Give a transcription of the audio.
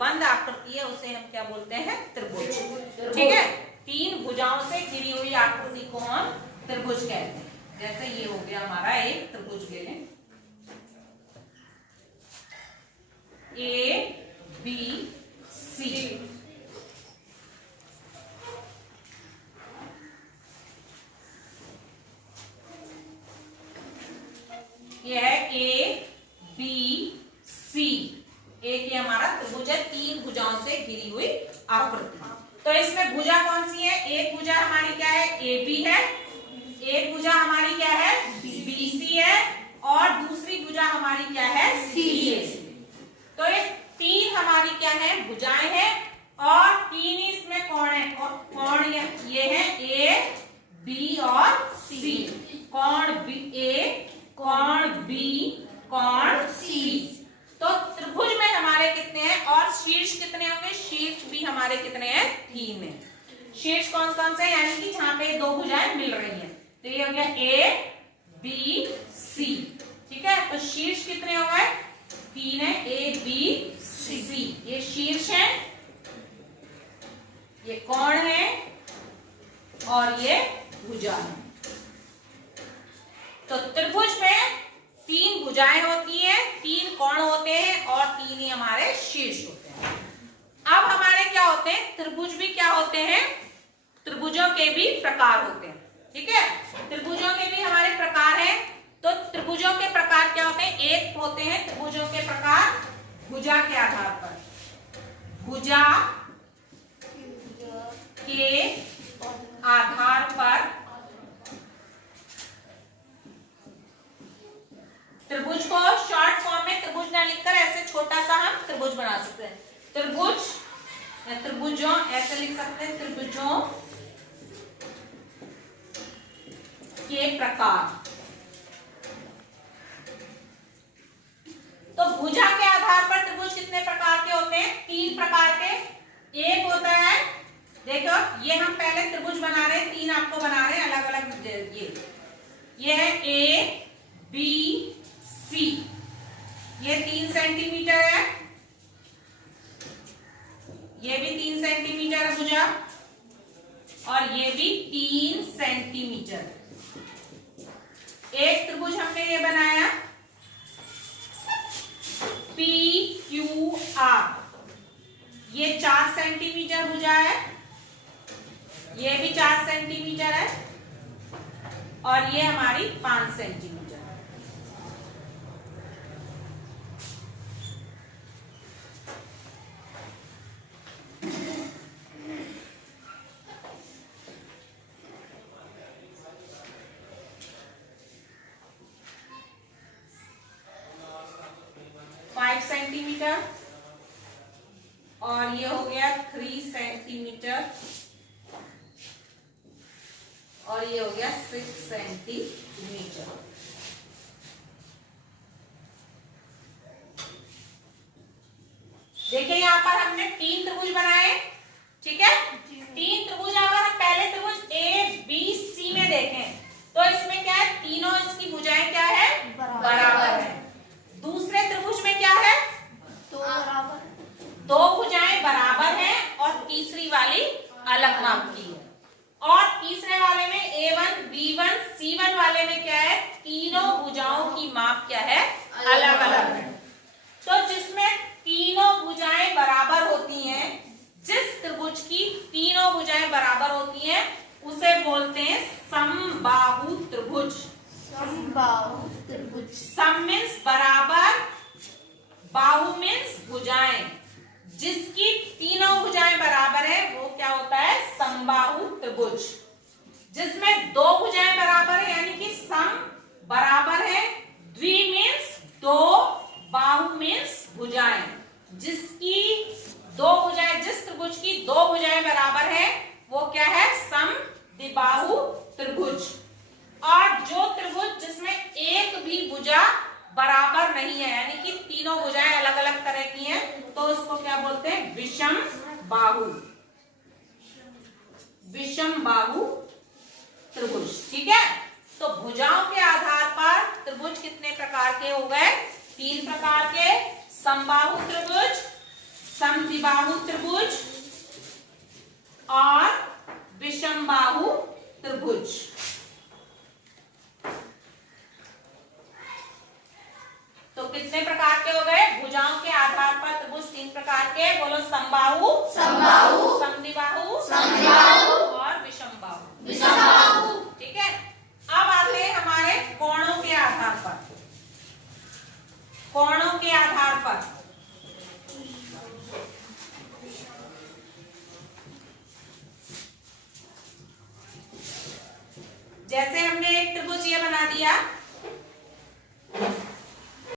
बंद आकृति है उसे हम क्या बोलते हैं? त्रिभुज। ठीक है, 3 भुजाओं से घिरी हुई आकृति को हम त्रिभुज कहते हैं। जैसे ये हो गया हमारा एक त्रिभुज, ले लें ABC। ये है ABC, एक ये हमारा त्रिभुज है, 3 भुजाओं से घिरी हुई आकृति। तो इसमें भुजा कौन सी है? एक भुजा हमारी क्या है? AB है, एक भुजा हमारी क्या है? BC है, और दूसरी भुजा हमारी क्या है? CA। तो ये 3 हमारी क्या है? भुजाएं हैं, और 3 इसमें कोण है, और कोण ये है A, B और C। कोण A, कोण B, कोण C। तो त्रिभुज में हमारे कितने हैं, और शीर्ष कितने होंगे? शीर्ष भी हमारे कितने हैं? 3 है। शीर्ष कौन कौन से? यानी कि जहां पे 2 भुजाएं मिल रही हैं। तो ये हो गया A, B, C। ठीक है, तो शीर्ष कितने हो गए? 3 है, A, B, C। ये शीर्ष है, ये कोण है, और ये भुजा है। तो त्रिभुज में 3 भुजाएं होती हैं, 3 कोण होते हैं, और 3 ही हमारे शीर्ष होते हैं। अब हमारे क्या होते हैं? त्रिभुज भी क्या होते हैं? त्रिभुजों के भी प्रकार होते हैं। ठीक है, त्रिभुजों के भी हमारे प्रकार हैं। तो त्रिभुजों के प्रकार क्या होते हैं? एक होते हैं त्रिभुजों के प्रकार भुजा के आधार पर, भुजा के आधार पर त्रिभुज को शॉर्ट फॉर्म में त्रिभुज ना लिखकर ऐसे छोटा सा हम त्रिभुज बना सकते हैं। त्रिभुज या त्रिभुजों ऐसे लिख सकते हैं, त्रिभुजों के प्रकार। तो भुजा के आधार पर त्रिभुज कितने प्रकार के होते हैं? 3 प्रकार के। एक होता है, देखो ये हम पहले त्रिभुज बना रहे हैं, 3 आपको बना रहे हैं अलग अलग। ये है A, B, C। ये 3 सेंटीमीटर है, ये भी 3 सेंटीमीटर है भुजा, और ये भी 3 सेंटीमीटर। एक त्रिभुज हमने ये बनाया PQR, ये 4 सेंटीमीटर भुजा है, ये भी 4 सेंटीमीटर है, और ये हमारी 5 सेंटीमीटर। 5 सेंटीमीटर, और ये हो गया 3 सेंटीमीटर, और ये हो गया 6 सेंटीमीटर। देखिए यहाँ पर हमने 3 त्रिभुज बनाए। ठीक है, 3 त्रिभुज। अगर हम पहले त्रिभुज ABC में देखें तो इसमें क्या है? तीनों इसकी भुजाएं क्या है? बराबर है। दूसरे त्रिभुज में क्या है? 2 भुजाएं बराबर हैं, और तीसरी वाली अलग माप की है। और तीसरे वाले में A1, B1, C1 वाले में क्या है? तीनों भुजाओं की माप क्या है? अलग अलग है। तो जिसमें तीनों भुजाएं बराबर होती हैं, जिस त्रिभुज की तीनों भुजाएं बराबर होती हैं, उसे बोलते हैं समबाहु त्रिभुज। समबाहु त्रिभुज। सम मीन्स बराबर, बाहु मीन्स भुजाएं। जिसकी तीनों भुजाएं बराबर है वो क्या होता है? समबाहु त्रिभुज। जिसमें 2 भुजाएं बराबर है, यानी कि सम बराबर है, द्वि मीन्स 2, बाहु मीन्स भुजाएं। जिसकी 2 भुजाएं, जिस त्रिभुज की 2 भुजाएं बराबर है वो क्या है? समद्विबाहु त्रिभुज। और जो त्रिभुज जिसमें एक भी भुजा बराबर नहीं है, यानी कि तीनों भुजाएं अलग अलग तरह की हैं, तो उसको क्या बोलते हैं? विषम बाहु, विषम बाहु त्रिभुज। ठीक है, तो भुजाओं के आधार पर त्रिभुज कितने प्रकार के हो गए? 3 प्रकार के। समबाहु त्रिभुज, समद्विबाहु समद्विबाहु त्रिभुज और विषमबाहु त्रिभुज। तो कितने प्रकार के हो गए? भुजाओं के आधार पर त्रिभुज 3 प्रकार के, बोलो समबाहु, समद्विबाहु और विषमबाहु। ठीक है, अब आते हैं हमारे कोणों के आधार पर। कोणों के आधार पर जैसे हमने एक त्रिभुज ये बना दिया,